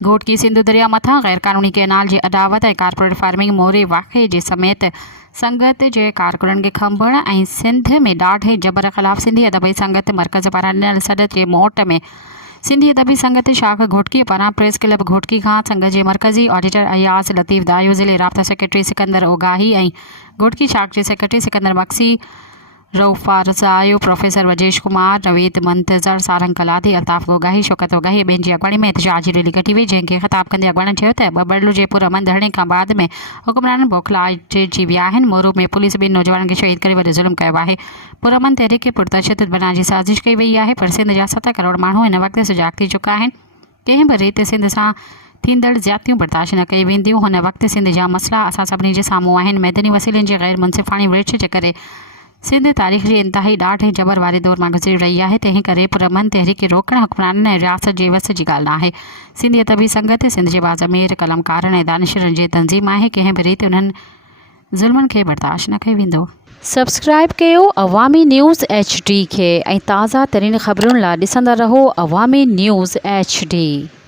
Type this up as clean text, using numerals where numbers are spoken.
घोटकी सिंधु दरिया मथां गैर कानूनी कैनाल जी अदावत ऐं कारपोरेट फार्मिंग मोरे वाक़े जे समेत संगत जे कारकुननि खे खंभण ऐं सिंध में ॾाढे जबर ख़िलाफ़ सिंधी अदबी संगत मर्कज़ पारां ॾिनल सॾ जे मोट में सिंधी अदबी संगत शाख घोटकी पारां प्रेस क्लब घोटकी खां संगत जे मरकज़ी ऑडिटर अयास लतीफ़ दायूं ज़िले राब्ता सेक्रेटरी सिकंदर ओगाही ऐं घोटकी शाख जे सेक्रेटरी सिकंदर मक्सी रऊफ़ा रज़ायो प्रोफेसर वजेश कुमार नवीद मंतज़र सारंग कलाधी अल्ताफ़ गोगाही शौकत गोगाही ॿियनि जी अॻवानी में एहतिजाजी रैली कढी वई जंहिंखे ख़िताब कंदे अॻवाननि चयो त बबड़लू जे पुरअमन धरणे खां बाद में हुक्मरान बौखलाइजी विया आहिनि। मोरू में पुलिस ॿिनि नौजवाननि खे शहीद करे वॾो ज़ुल्म कयो आहे। पुरअमन तहरीक खे पुरतशद्दुद बनाइण जी साज़िश कई वई आहे पर सिंध जा 7 करोड़ माण्हू हिन वक़्तु सुजाॻ थी चुका आहिनि। कंहिं बि रीति सिंध सां थींदड़ ज़्यादतियूं बर्दाश्त न कई वेंदियूं। हुन वक़्तु सिंध जा मसइला असां सभिनी जे साम्हूं आहिनि। मैदनी वसीलनि जे गैर मुनसिफ़ाणी विड़छ जे करे सिंध तारीख़ जी इंतिहाई ॾाढे जबर वारे दौर मां गुज़री रही आहे। तंहिं करे पुरअमन तहरीक खे रोकणु हुक्मराननि ऐं रियासत जे वस जी ॻाल्हि न आहे। सिंधी अदबी संगत सिंध जे बाज़ अमीर कलमकारनि ऐं दानिशरनि जी तंज़ीम आहे। कंहिं बि रीति उन्हनि ज़ुल्मनि खे बर्दाश्त न कयो वेंदो। सब्सक्राइब कयो अवामी न्यूज़ HD खे ऐं ताज़ा तरीन ख़बरुनि लाइ ॾिसंदा रहो अवामी न्यूज़ HD।